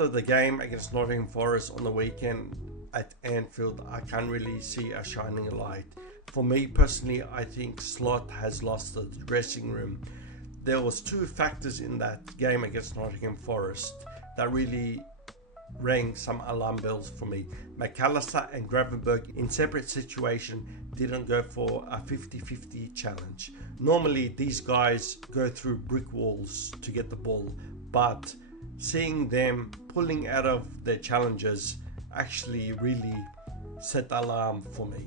after the game against Nottingham Forest on the weekend at Anfield, I can't really see a shining light. For me personally, I think Slot has lost the dressing room. There was two factors in that game against Nottingham Forest that really rang some alarm bells for me. McAllister and Gravenberg in separate situations didn't go for a 50-50 challenge. Normally these guys go through brick walls to get the ball, but seeing them pulling out of their challenges actually really set the alarm for me.